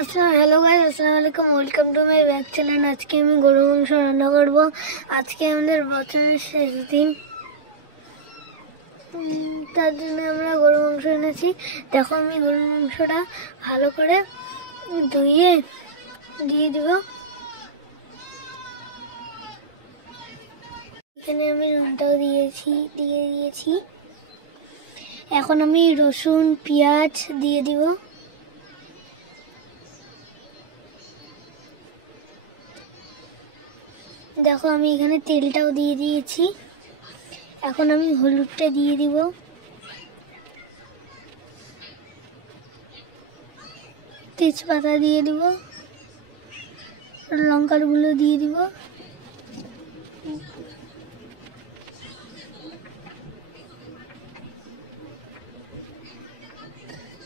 Hello guys, अस्सलाम वालेकुम, welcome to my back channel. आज के আমি গরুর মাংস রান্না করব। আজকে আমাদের বছরের শেষ দিন, তার জন্য আমরা গরুর মাংস এনেছি। দেখো আমি গরুর মাংসটা ভালো করে ধুয়ে দিয়ে দিব। এখানে আমি নুনটাও দিয়ে দিয়েছি। এখন আমি রসুন পেঁয়াজ দিয়ে দিব। দেখো আমি এখানে তেলটাও দিয়ে দিয়েছি। এখন আমি হলুদটা দিয়ে দিব, তেজপাতা দিয়ে দিব, লঙ্কার গুঁড়ো দিয়ে দিব।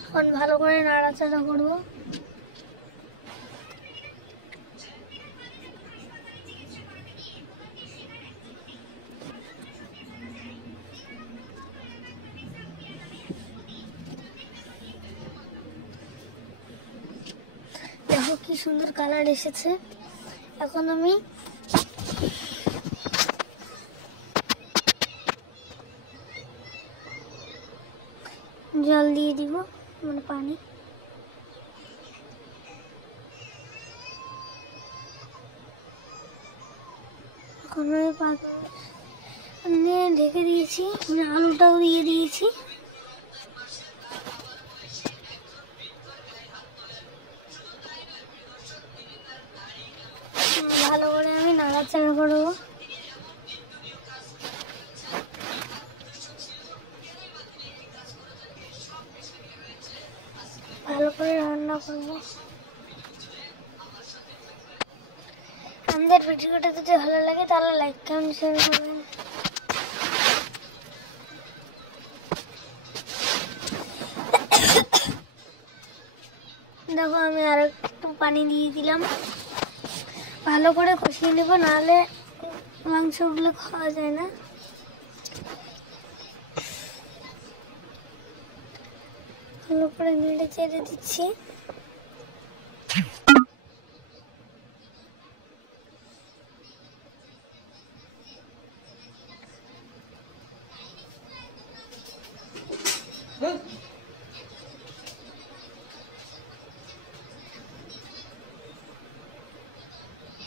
এখন ভালো করে নাড়াচাড়া করব। দেখো কি সুন্দর কালার এসেছে। এখন আমি জল দিয়ে দিব, মানে পানি। এখন আমি ঢেকে দিয়েছি, মানে আলুটাও দিয়ে দিয়েছি। ভালো করে আমি নাড়াচাড়া করবো। ভালো করে রান্না করবো। আমাদের ভিডিওটা যদি ভালো লাগে তাহলে লাইক কমেন্ট শেয়ার করবেন। দেখো আমি আর একটু পানি দিয়ে দিলাম। ভালো করে কষিয়ে নেব, নাহলে মাংসগুলো খাওয়া যায় না। ভালো করে নেড়ে চেড়ে দিচ্ছি।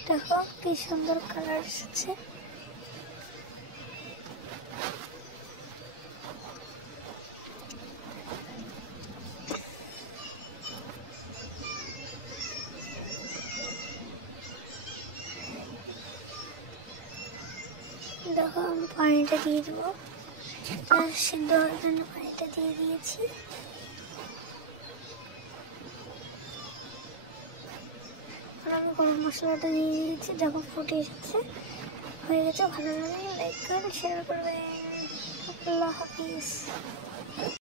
দেখো কি সুন্দর কালার এসেছে। দেখো আমি পানিটা দিয়ে দেবো, সিদ্ধ হওয়ার জন্য পানিটা দিয়ে দিয়েছি। আমি গরম মশলাটা দিয়ে দিয়েছি। দেখো ফুটে এসেছে, হয়ে গেছে। ভালো লাগে লাইক করবেন, শেয়ার করবেন। আল্লাহ হাফিজ।